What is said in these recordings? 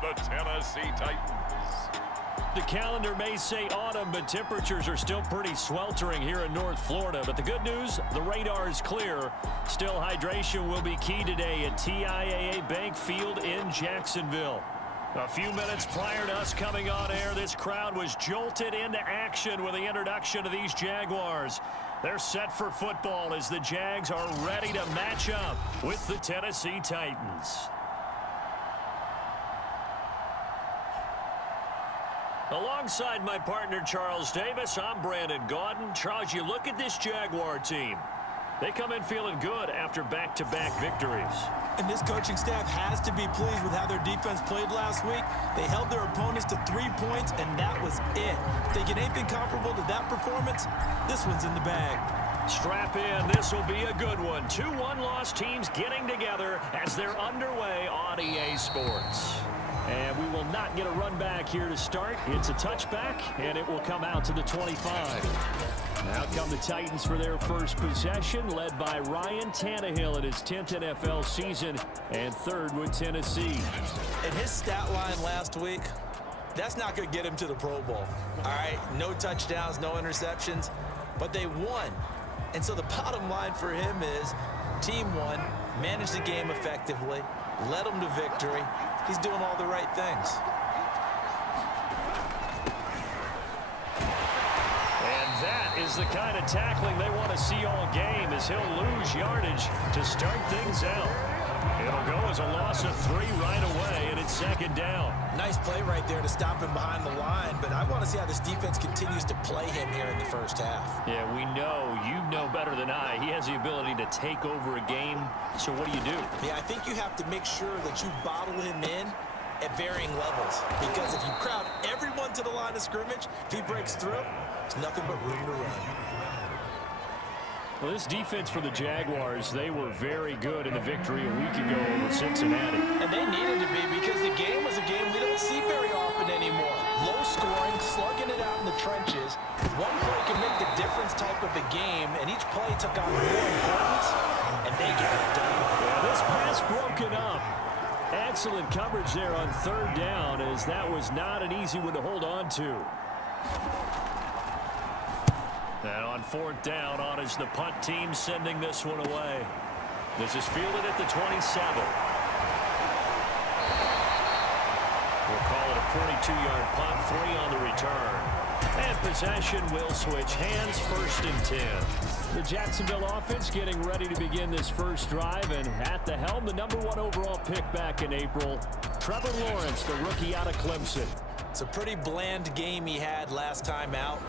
the Tennessee Titans. The calendar may say autumn, but temperatures are still pretty sweltering here in North Florida. But the good news, the radar is clear. Still, hydration will be key today at TIAA Bank Field in Jacksonville. A few minutes prior to us coming on air, this crowd was jolted into action with the introduction of these Jaguars. They're set for football as the Jags are ready to match up with the Tennessee Titans. Alongside my partner, Charles Davis, I'm Brandon Gaudin. Charles, you look at this Jaguar team. They come in feeling good after back-to-back victories. And this coaching staff has to be pleased with how their defense played last week. They held their opponents to 3 points, and that was it. Thinking anything comparable to that performance, this one's in the bag. Strap in. This will be a good one. 2 one-loss teams getting together as they're underway on EA Sports. And we will not get a run back here to start. It's a touchback, and it will come out to the 25. Now come the Titans for their first possession, led by Ryan Tannehill in his 10th NFL season and 3rd with Tennessee. And his stat line last week, that's not going to get him to the Pro Bowl. All right, no touchdowns, no interceptions, but they won. And so the bottom line for him is team won, managed the game effectively, led them to victory. He's doing all the right things. And that is the kind of tackling they want to see all game as he'll lose yardage to start things out. It'll go as a loss of 3 right away, and it's 2nd down. Nice play right there to stop him behind the line, but I want to see how this defense continues to play him here in the first half. Yeah, we know, you know better than I, he has the ability to take over a game, so what do you do? Yeah, I think you have to make sure that you bottle him in at varying levels, because if you crowd everyone to the line of scrimmage, if he breaks through, it's nothing but room to run. Well, this defense for the Jaguars, they were very good in the victory a week ago over Cincinnati. And they needed to be, because the game was a game we don't see very often anymore. Low scoring, slugging it out in the trenches. One play can make the difference type of a game, and each play took on more importance, and they got it done. Yeah, this pass broken up. Excellent coverage there on 3rd down, as that was not an easy one to hold on to. And on 4th down, on is the punt team sending this one away. This is fielded at the 27. We'll call it a 42-yard punt, 3 on the return. And possession will switch hands, 1st and 10. The Jacksonville offense getting ready to begin this first drive, and at the helm, the #1 overall pick back in April, Trevor Lawrence, the rookie out of Clemson. It's a pretty bland game he had last time out.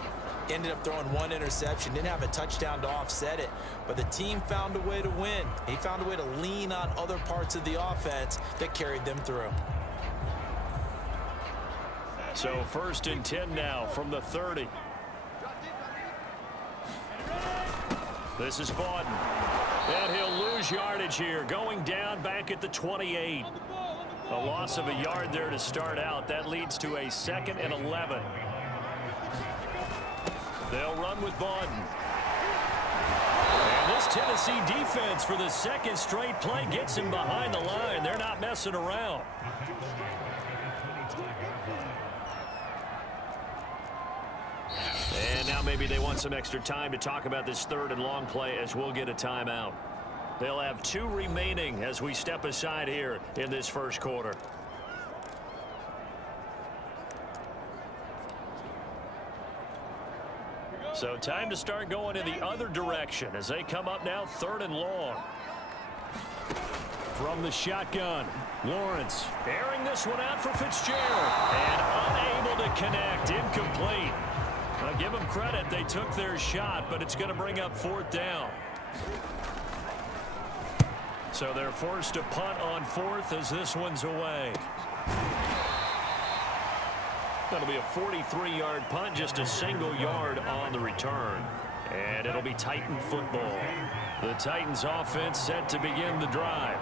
Ended up throwing 1 interception, didn't have a touchdown to offset it, but the team found a way to win. He found a way to lean on other parts of the offense that carried them through. So 1st and 10 now from the 30. This is Bawden. And he'll lose yardage here, going down back at the 28. A loss of a yard there to start out. That leads to a 2nd and 11. They'll run with Bawden. And this Tennessee defense for the 2nd straight play gets him behind the line. They're not messing around. And now maybe they want some extra time to talk about this 3rd and long play, as we'll get a timeout. They'll have 2 remaining as we step aside here in this first quarter. So time to start going in the other direction as they come up now 3rd and long. From the shotgun, Lawrence airing this one out for Fitzgerald. And unable to connect, incomplete. I'll give them credit, they took their shot, but it's going to bring up 4th down. So they're forced to punt on 4th as this one's away. That'll be a 43-yard punt, just a single yard on the return. And it'll be Titan football. The Titans offense set to begin the drive.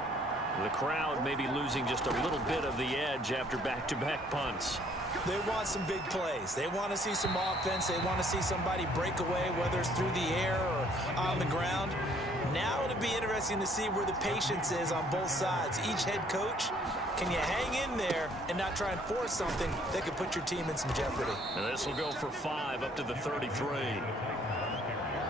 The crowd may be losing just a little bit of the edge after back-to-back punts. They want some big plays. They want to see some offense. They want to see somebody break away, whether it's through the air or on the ground. Now it'll be interesting to see where the patience is on both sides. Each head coach Can you hang in there and not try and force something that could put your team in some jeopardy? And this will go for 5 up to the 33.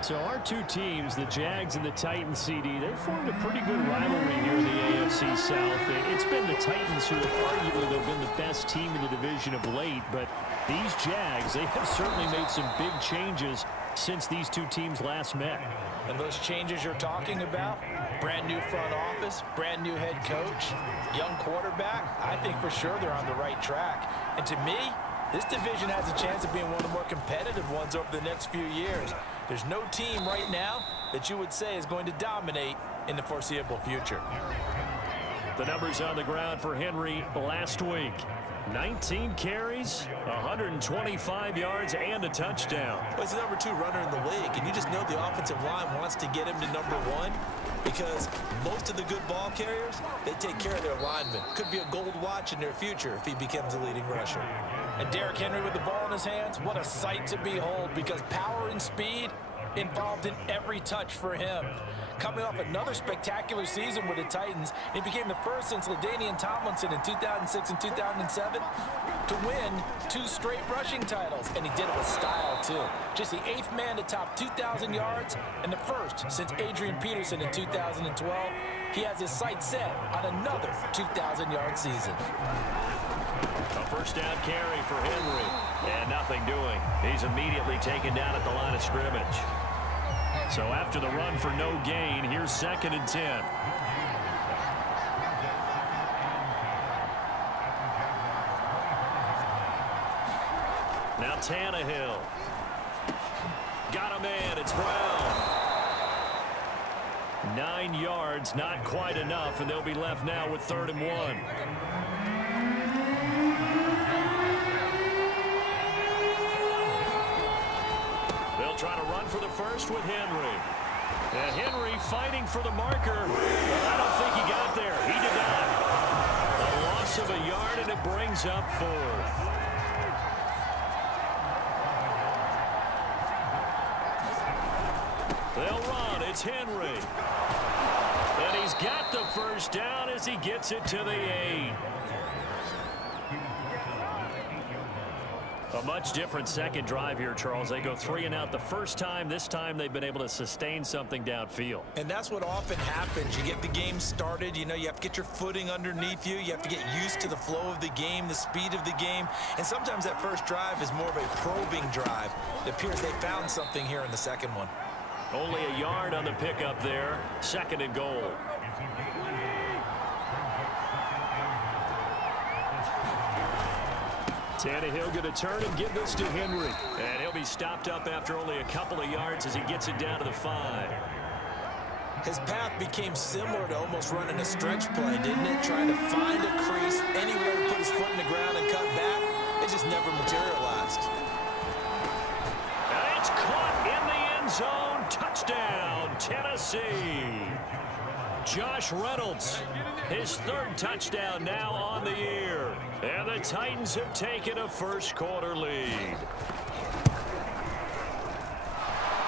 So our two teams, the Jags and the Titans, CD, they've formed a pretty good rivalry here in the AFC South. It's been the Titans who have arguably been the best team in the division of late, but these Jags, they have certainly made some big changes since these two teams last met. And those changes you're talking about, brand new front office, brand new head coach, young quarterback, I think for sure they're on the right track. And to me, this division has a chance of being one of the more competitive ones over the next few years. There's no team right now that you would say is going to dominate in the foreseeable future. The numbers on the ground for Henry last week. 19 carries, 125 yards, and a touchdown. Well, he's the #2 runner in the league, and you just know the offensive line wants to get him to #1 because most of the good ball carriers, they take care of their linemen. Could be a gold watch in their future if he becomes a leading rusher. And Derrick Henry with the ball in his hands, what a sight to behold, because power and speed involved in every touch for him. Coming off another spectacular season with the Titans, he became the first since LaDainian Tomlinson in 2006 and 2007 to win 2 straight rushing titles, and he did it with style too. Just the 8th man to top 2,000 yards and the first since Adrian Peterson in 2012. He has his sights set on another 2,000-yard season. A first down carry for Henry, and nothing doing. He's immediately taken down at the line of scrimmage. So after the run for no gain, here's 2nd and 10. Now Tannehill. Got a man, it's Brown. 9 yards, not quite enough, and they'll be left now with 3rd and 1. Try to run for the first with Henry. And Henry fighting for the marker. I don't think he got there. He did not. A loss of a yard, and it brings up 4th. They'll run. It's Henry. And he's got the first down as he gets it to the 8. A much different second drive here, Charles. They go 3 and out the first time. This time they've been able to sustain something downfield. And that's what often happens. You get the game started. You know, you have to get your footing underneath you. You have to get used to the flow of the game, the speed of the game. And sometimes that first drive is more of a probing drive. It appears they found something here in the second one. Only a yard on the pickup there. 2nd and goal. Tannehill going to turn and give this to Henry. And he'll be stopped up after only a couple of yards as he gets it down to the 5. His path became similar to almost running a stretch play, didn't it? Trying to find a crease, anywhere to put his foot in the ground and cut back. It just never materialized. And it's caught in the end zone. Touchdown, Tennessee. Josh Reynolds, his 3rd touchdown now on the year. And the Titans have taken a first-quarter lead.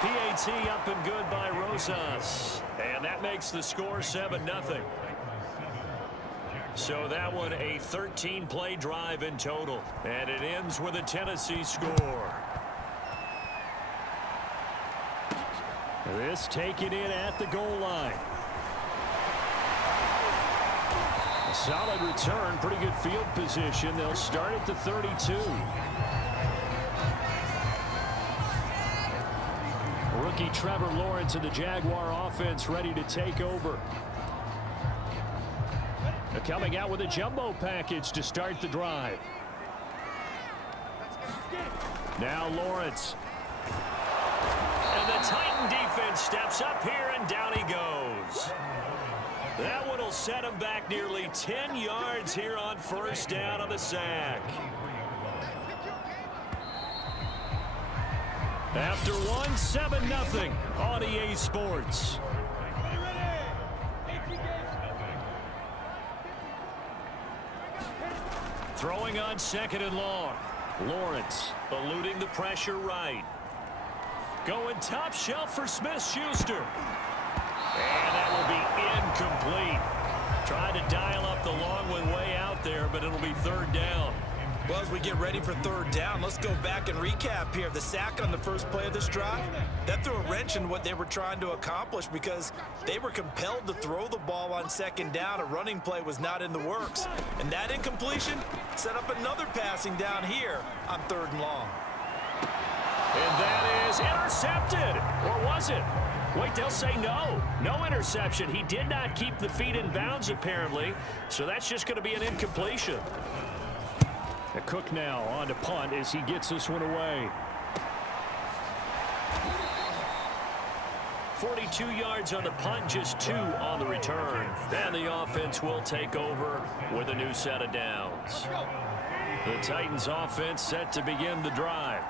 PAT up and good by Rosas. And that makes the score 7-0. So that one a 13-play drive in total. And it ends with a Tennessee score. This taken in at the goal line. A solid return, pretty good field position. They'll start at the 32. Rookie Trevor Lawrence and the Jaguar offense ready to take over. They're coming out with a jumbo package to start the drive. Now Lawrence. And the Titan defense steps up here, and down he goes. That one will set him back nearly 10 yards here on first down on the sack. After one, 7-0 on EA Sports. Throwing on 2nd and long. Lawrence eluding the pressure right. Going top shelf for Smith-Schuster. And that will be incomplete. Trying to dial up the long one way out there, but it'll be third down. Well, as we get ready for third down, let's go back and recap here. The sack on the first play of this drive, that threw a wrench in what they were trying to accomplish because they were compelled to throw the ball on second down. A running play was not in the works. And that incompletion set up another passing down here on third and long. And that is intercepted. Or was it? Wait, they'll say no. No interception. He did not keep the feet in bounds, apparently. So that's just going to be an incompletion. A Cook now on to punt as he gets this one away. 42 yards on the punt, just 2 on the return. And the offense will take over with a new set of downs. The Titans offense set to begin the drive.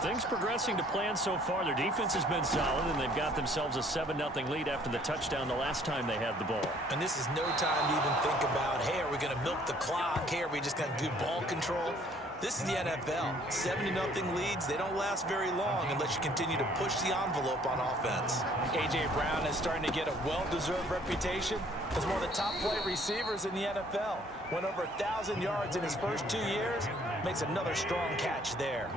Things progressing to plan so far. Their defense has been solid, and they've got themselves a 7-0 lead after the touchdown the last time they had the ball. And this is no time to even think about, hey, are we going to milk the clock? Hey, are we just going to do ball control? This is the NFL. 70-0 leads, they don't last very long unless you continue to push the envelope on offense. A.J. Brown is starting to get a well-deserved reputation as one of the top play receivers in the NFL. Went over 1,000 yards in his first 2 years. Makes another strong catch there.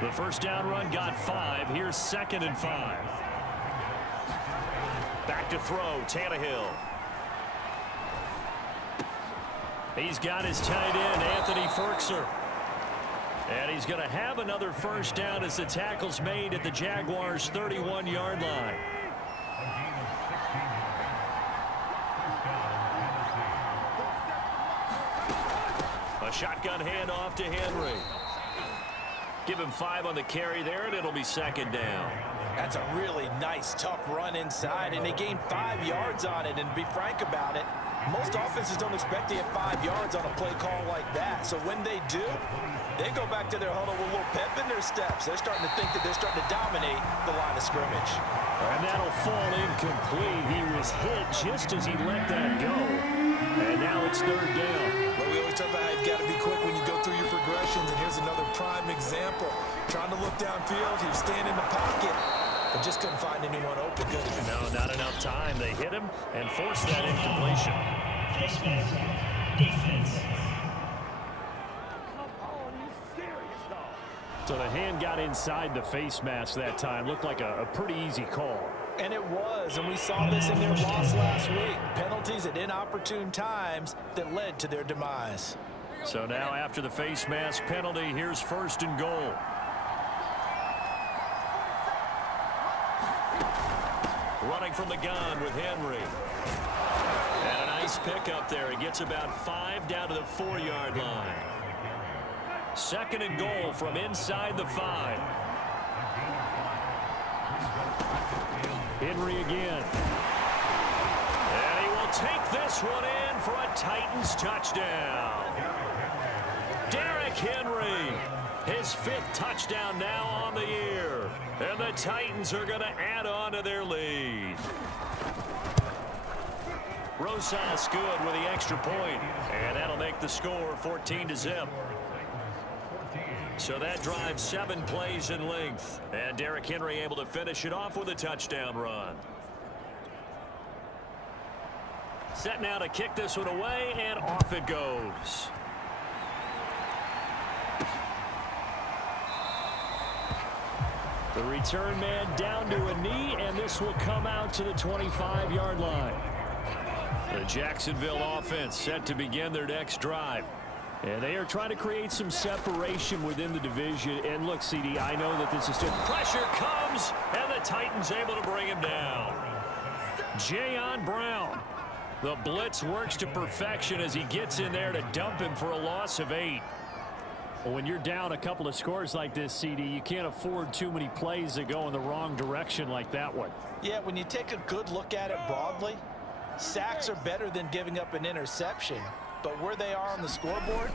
The first down run got 5. Here's 2nd and 5. Back to throw, Tannehill. He's got his tight end, Anthony Ferkser. And he's going to have another first down as the tackle's made at the Jaguars' 31-yard line. A shotgun handoff to Henry. Give him 5 on the carry there, and it'll be 2nd down. That's a really nice, tough run inside, and they gained 5 yards on it. And to be frank about it, most offenses don't expect to get 5 yards on a play call like that. So when they do, they go back to their huddle with a little pep in their steps. They're starting to think that they're starting to dominate the line of scrimmage. And that'll fall incomplete. He was hit just as he let that go. And now it's 3rd down. Well, we always talk about how you've got to be quick when you go through your progressions, and here's another prime example. Trying to look downfield, he was staying in the pocket, but just couldn't find anyone open. Good. No, not enough time. They hit him and forced that incompletion. Defense. So the hand got inside the face mask that time. Looked like a pretty easy call. And it was, and we saw this in their loss last week. Penalties at inopportune times that led to their demise. So now after the face mask penalty, here's 1st and goal. Running from the gun with Henry. And a nice pickup there. He gets about 5 down to the 4-yard line. 2nd and goal from inside the 5. Henry again. And he will take this one in for a Titans touchdown. Derrick Henry, his 5th touchdown now on the year. And the Titans are going to add on to their lead. Rosas good with the extra point, and that'll make the score 14-0. So that drives 7 plays in length, and Derrick Henry able to finish it off with a touchdown run. Set now to kick this one away, and off it goes. The return man down to a knee, and this will come out to the 25-yard line. The Jacksonville offense set to begin their next drive. And they are trying to create some separation within the division. And look, CD, I know that this is still... Pressure comes, and the Titans able to bring him down. Jayon Brown. The blitz works to perfection as he gets in there to dump him for a loss of 8. Well, when you're down a couple of scores like this, CD, you can't afford too many plays that go in the wrong direction like that one. Yeah, when you take a good look at it broadly, sacks are better than giving up an interception. But where they are on the scoreboard,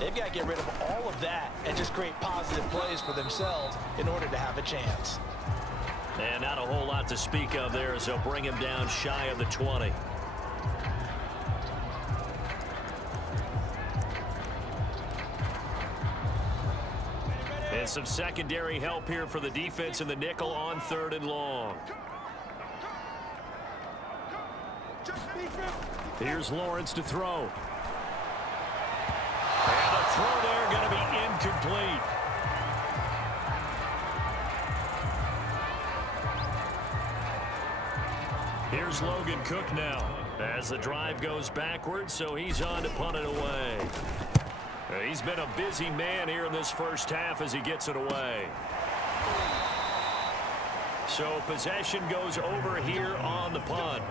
they've got to get rid of all of that and just create positive plays for themselves in order to have a chance. And not a whole lot to speak of there as they'll bring him down shy of the 20. And some secondary help here for the defense in the nickel on 3rd and long. Here's Lawrence to throw. And the throw there going to be incomplete. Here's Logan Cook now as the drive goes backwards, so he's on to punt it away. He's been a busy man here in this first half as he gets it away. So possession goes over here on the punt.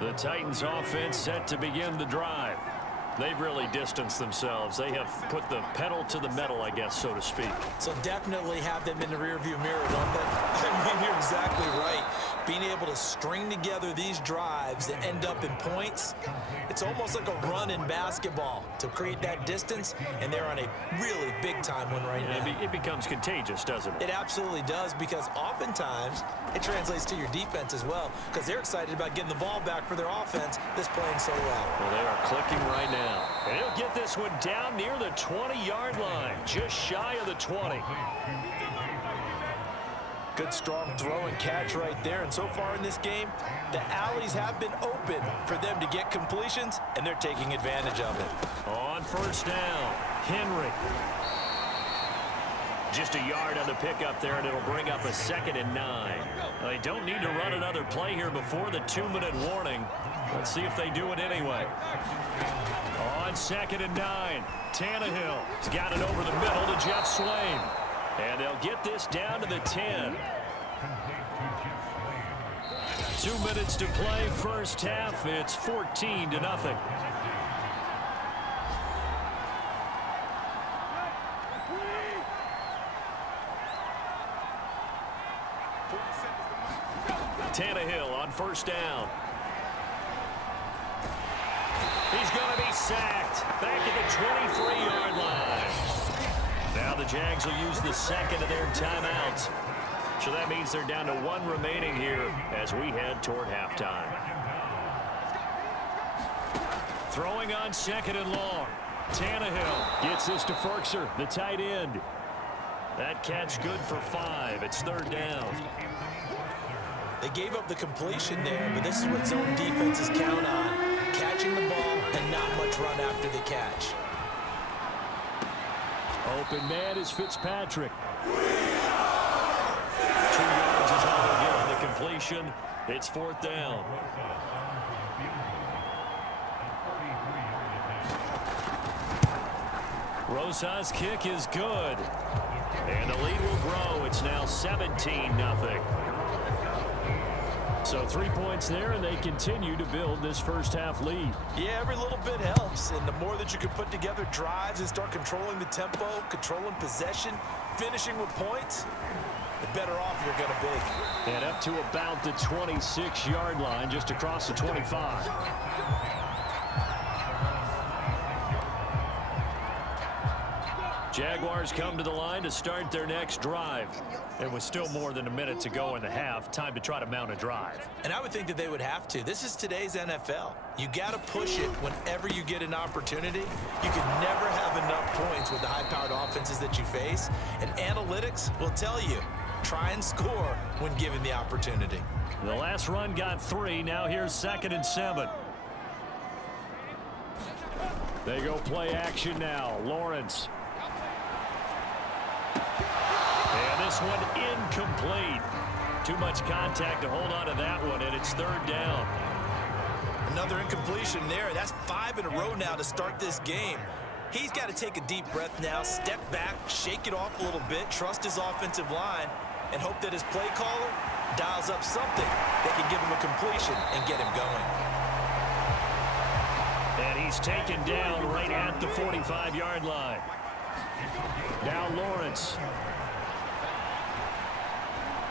The Titans offense set to begin the drive. They've really distanced themselves. They have put the pedal to the metal, I guess, so to speak. So definitely have them in the rearview mirror, don't they? I mean, you're exactly right. Being able to string together these drives that end up in points, it's almost like a run in basketball to create that distance, and they're on a really big-time one right now. It becomes contagious, doesn't it? It absolutely does, because oftentimes it translates to your defense as well, because they're excited about getting the ball back for their offense that's playing so well. Well, they are clicking right now. And he'll get this one down near the 20-yard line, just shy of the 20. Good strong throw and catch right there. And so far in this game, the alleys have been open for them to get completions, and they're taking advantage of it. On first down, Henry. Just a yard on the pickup there, and it'll bring up a 2nd and 9. They don't need to run another play here before the 2-minute warning. Let's see if they do it anyway. On 2nd and 9, Tannehill has got it over the middle to Jeff Swain. And they'll get this down to the 10. 2 minutes to play first half. It's 14-0. Tannehill on first down. He's going to be sacked back at the 23-yard line. Now the Jags will use the 2nd of their timeouts. So that means they're down to 1 remaining here as we head toward halftime. Throwing on 2nd and long. Tannehill gets this to Ferkser, the tight end. That catch good for 5. It's 3rd down. They gave up the completion there, but this is what zone defenses count on. Catching the ball and not much run after the catch. Open man is Fitzpatrick. 2 yards is all they'll get on the completion. It's 4th down. Rosas' kick is good. And the lead will grow. It's now 17-0. So 3 points there, and they continue to build this first half lead. Yeah, every little bit helps, and the more that you can put together drives and start controlling the tempo, controlling possession, finishing with points, the better off you're going to be. And up to about the 26-yard line, just across the 25. Jaguars come to the line to start their next drive. And with still more than a minute to go in the half, time to try to mount a drive. And I would think that they would have to. This is today's NFL. You got to push it whenever you get an opportunity. You can never have enough points with the high-powered offenses that you face. And analytics will tell you, try and score when given the opportunity. The last run got 3. Now here's 2nd and 7. They go play action now. Lawrence. And this one incomplete. Too much contact to hold on to that one, and it's 3rd down. Another incompletion there. That's 5 in a row now to start this game. He's got to take a deep breath now, step back, shake it off a little bit, trust his offensive line, and hope that his play caller dials up something that can give him a completion and get him going. And he's taken down right at the 45-yard line. Now Lawrence.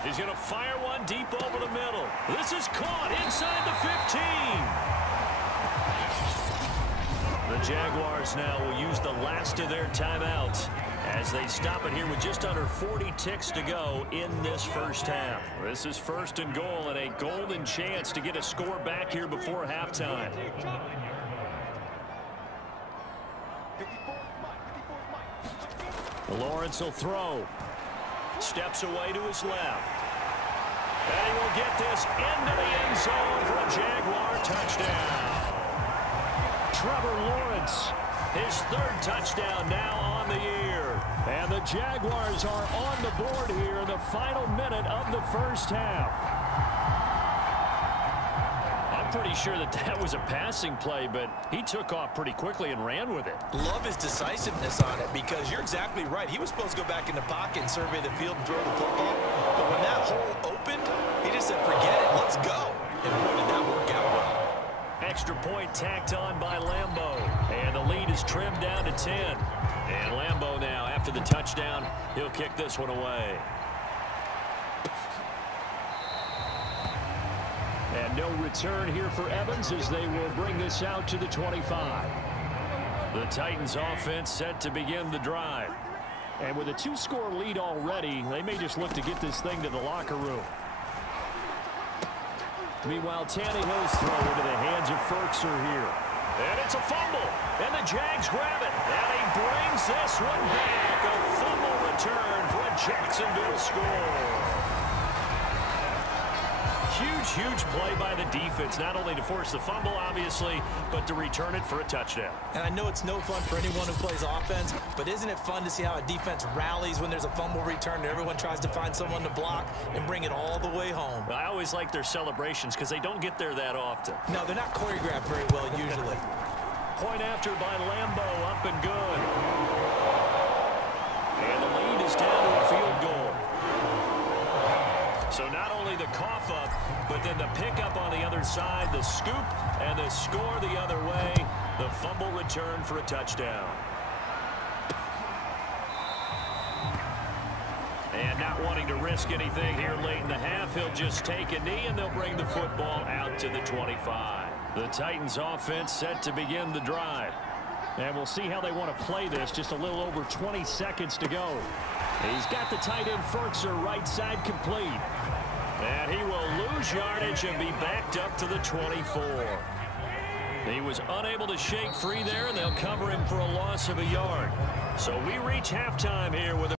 He's going to fire one deep over the middle. This is caught inside the 15. The Jaguars now will use the last of their timeouts as they stop it here with just under 40 ticks to go in this first half. This is 1st and goal and a golden chance to get a score back here before halftime. Lawrence will throw. Steps away to his left. And he will get this into the end zone for a Jaguar touchdown. Trevor Lawrence, his third touchdown now on the year. And the Jaguars are on the board here in the final minute of the first half. I'm pretty sure that was a passing play, but he took off pretty quickly and ran with it. Love his decisiveness on it because you're exactly right. He was supposed to go back in the pocket and survey the field and throw the football. But when that hole opened, he just said, forget it, let's go. And boy, did that work out well. Extra point tacked on by Lambeau. And the lead is trimmed down to 10. And Lambeau now, after the touchdown, he'll kick this one away. And no return here for Evans as they will bring this out to the 25. The Titans offense set to begin the drive. And with a 2-score lead already, they may just look to get this thing to the locker room. Meanwhile, Tannehill's throw into the hands of Ferkser here. And it's a fumble. And the Jags grab it. And he brings this one back. A fumble return for a Jacksonville score. Huge play by the defense, not only to force the fumble, obviously, but to return it for a touchdown. And I know it's no fun for anyone who plays offense, but isn't it fun to see how a defense rallies when there's a fumble return and everyone tries to find someone to block and bring it all the way home? I always like their celebrations because they don't get there that often. No, they're not choreographed very well usually. Point after by Lambeau, up and good. And the lead is down to a field goal. So not only the cough up, but then the pickup on the other side, the scoop, and the score the other way. The fumble return for a touchdown. And not wanting to risk anything here late in the half, he'll just take a knee, and they'll bring the football out to the 25. The Titans offense set to begin the drive. And we'll see how they want to play this. Just a little over 20 seconds to go. He's got the tight end Ferkser right side complete. And he will lose yardage and be backed up to the 24. He was unable to shake free there, and they'll cover him for a loss of a yard. So we reach halftime here with a